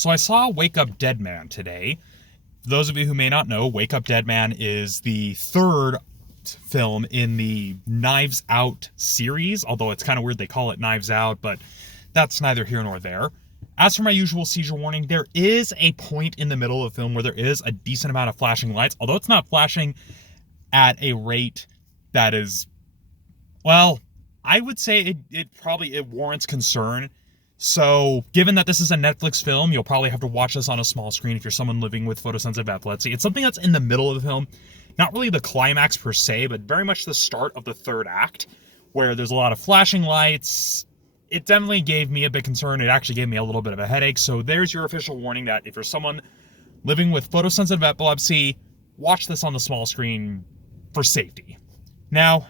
So I saw Wake Up Dead Man today. For those of you who may not know, Wake Up Dead Man is the third film in the Knives Out series, although it's kind of weird they call it Knives Out, but that's neither here nor there. As for my usual seizure warning, there is a point in the middle of the film where there is a decent amount of flashing lights, although it's not flashing at a rate that is, well, I would say it warrants concern. So, given that this is a Netflix film, you'll probably have to watch this on a small screen if you're someone living with photosensitive epilepsy. It's something that's in the middle of the film, not really the climax per se, but very much the start of the third act, where there's a lot of flashing lights. It definitely gave me a bit concern. It actually gave me a little bit of a headache. So there's your official warning that if you're someone living with photosensitive epilepsy, watch this on the small screen for safety. Now,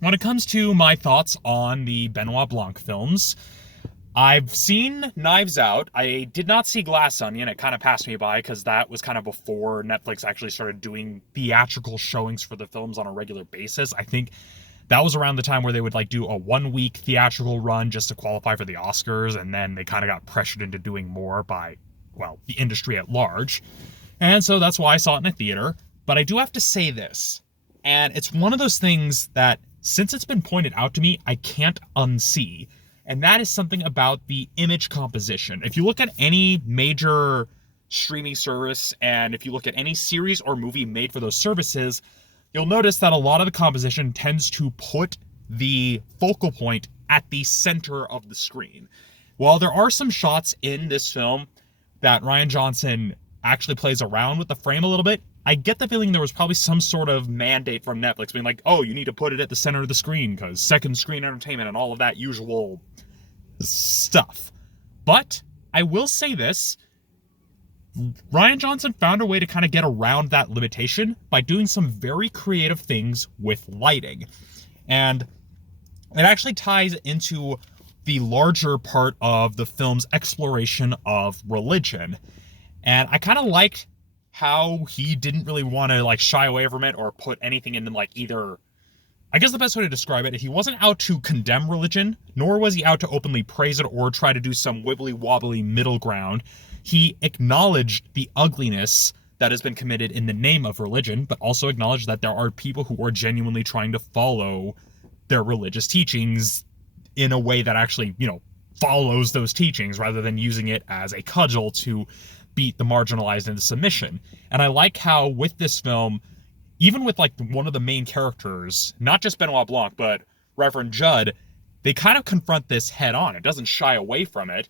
when it comes to my thoughts on the Benoit Blanc films, I've seen Knives Out. I did not see Glass Onion. It kind of passed me by because that was kind of before Netflix actually started doing theatrical showings for the films on a regular basis. I think that was around the time where they would do a 1-week theatrical run just to qualify for the Oscars, and then they kind of got pressured into doing more by, well, the industry at large. And so that's why I saw it in a theater. But I do have to say this, and it's one of those things that, since it's been pointed out to me, I can't unsee. And that is something about the image composition. If you look at any major streaming service, and if you look at any series or movie made for those services, you'll notice that a lot of the composition tends to put the focal point at the center of the screen. While there are some shots in this film that Rian Johnson actually plays around with the frame a little bit, I get the feeling there was probably some sort of mandate from Netflix being like, oh, you need to put it at the center of the screen because second screen entertainment and all of that usual stuff. But I will say this, Rian Johnson found a way to kind of get around that limitation by doing some very creative things with lighting. And it actually ties into the larger part of the film's exploration of religion. And I kind of liked how he didn't really want to shy away from it or put anything in either. I guess the best way to describe it, he wasn't out to condemn religion, nor was he out to openly praise it or try to do some wibbly-wobbly middle ground. He acknowledged the ugliness that has been committed in the name of religion, but also acknowledged that there are people who are genuinely trying to follow their religious teachings in a way that actually, follows those teachings rather than using it as a cudgel to beat the marginalized into submission. And I like how with this film, even with one of the main characters, not just Benoit Blanc, but Reverend Judd, they kind of confront this head on. It doesn't shy away from it.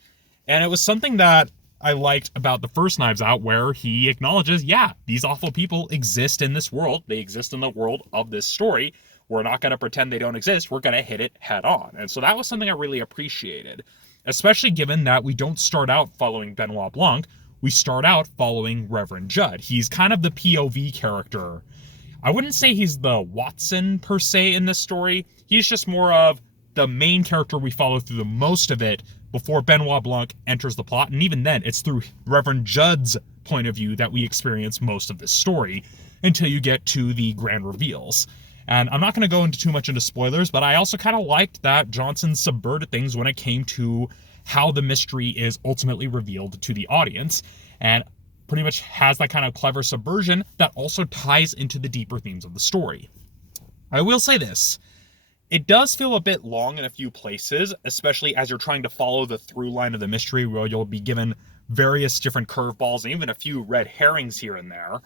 And it was something that I liked about the first Knives Out, where he acknowledges, yeah, these awful people exist in this world. They exist in the world of this story. We're not going to pretend they don't exist. We're going to hit it head on. And so that was something I really appreciated, especially given that we don't start out following Benoit Blanc. We start out following Reverend Judd. He's kind of the POV character. I wouldn't say he's the Watson per se in this story. He's just more of the main character we follow through the most of it before Benoit Blanc enters the plot. And even then, it's through Reverend Judd's point of view that we experience most of this story until you get to the grand reveals. And I'm not going to go into too much into spoilers, but I also kind of liked that Johnson subverted things when it came to how the mystery is ultimately revealed to the audience. And pretty much has that kind of clever subversion that also ties into the deeper themes of the story. I will say this, it does feel a bit long in a few places, especially as you're trying to follow the through line of the mystery, where you'll be given various different curveballs and even a few red herrings here and there.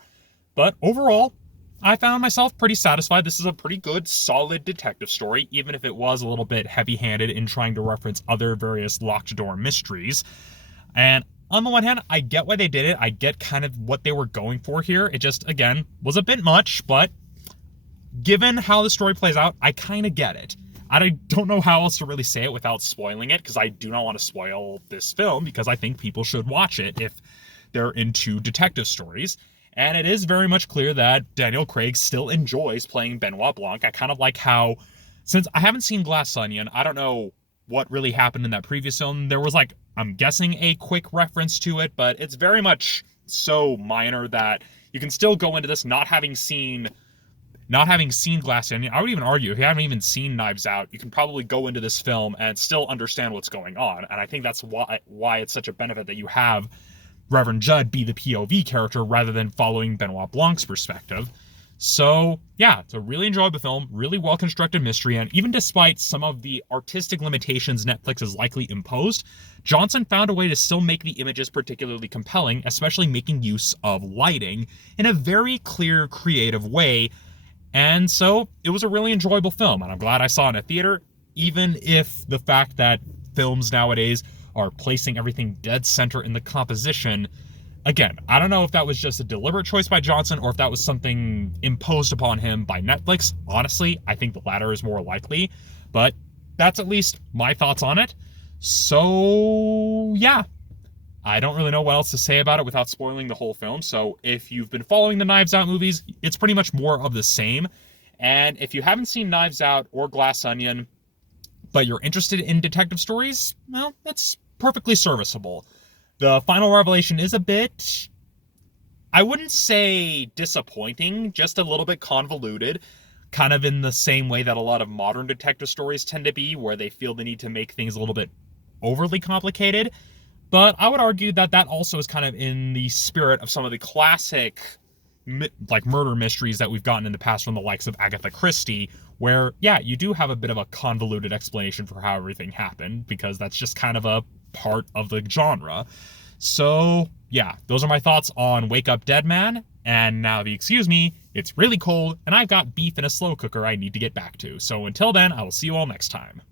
But overall, I found myself pretty satisfied. This is a pretty good, solid detective story, even if it was a little bit heavy-handed in trying to reference other various locked door mysteries. And on the one hand, I get why they did it. I get kind of what they were going for here. It just, again, was a bit much, but given how the story plays out, I kind of get it. I don't know how else to really say it without spoiling it, because I do not want to spoil this film, because I think people should watch it if they're into detective stories. And it is very much clear that Daniel Craig still enjoys playing Benoit Blanc. I kind of like how, since I haven't seen Glass Onion, I don't know what really happened in that previous film. There was I'm guessing a quick reference to it, but it's very much so minor that you can still go into this not having seen not having seen Glass Onion, I would even argue if you haven't even seen Knives Out, you can probably go into this film and still understand what's going on. And I think that's why it's such a benefit that you have Reverend Judd be the POV character rather than following Benoit Blanc's perspective. So, yeah, it's a really enjoyable film, really well-constructed mystery, and even despite some of the artistic limitations Netflix has likely imposed, Johnson found a way to still make the images particularly compelling, especially making use of lighting in a very clear, creative way. And so, it was a really enjoyable film, and I'm glad I saw it in a theater, even if the fact that films nowadays are placing everything dead center in the composition. Again, I don't know if that was just a deliberate choice by Johnson or if that was something imposed upon him by Netflix. Honestly, I think the latter is more likely, but that's at least my thoughts on it. So, yeah. I don't really know what else to say about it without spoiling the whole film. So if you've been following the Knives Out movies, it's pretty much more of the same. And if you haven't seen Knives Out or Glass Onion, but you're interested in detective stories, well, that's perfectly serviceable. The final revelation is a bit, I wouldn't say disappointing, just a little bit convoluted, kind of in the same way that a lot of modern detective stories tend to be, where they feel the need to make things a little bit overly complicated. But I would argue that that also is kind of in the spirit of some of the classic like murder mysteries that we've gotten in the past from the likes of Agatha Christie, where, yeah, you do have a bit of a convoluted explanation for how everything happened, because that's just kind of a part of the genre. So, yeah, those are my thoughts on Wake Up Dead Man. And now excuse me, it's really cold, and I've got beef in a slow cooker I need to get back to. So until then, I will see you all next time.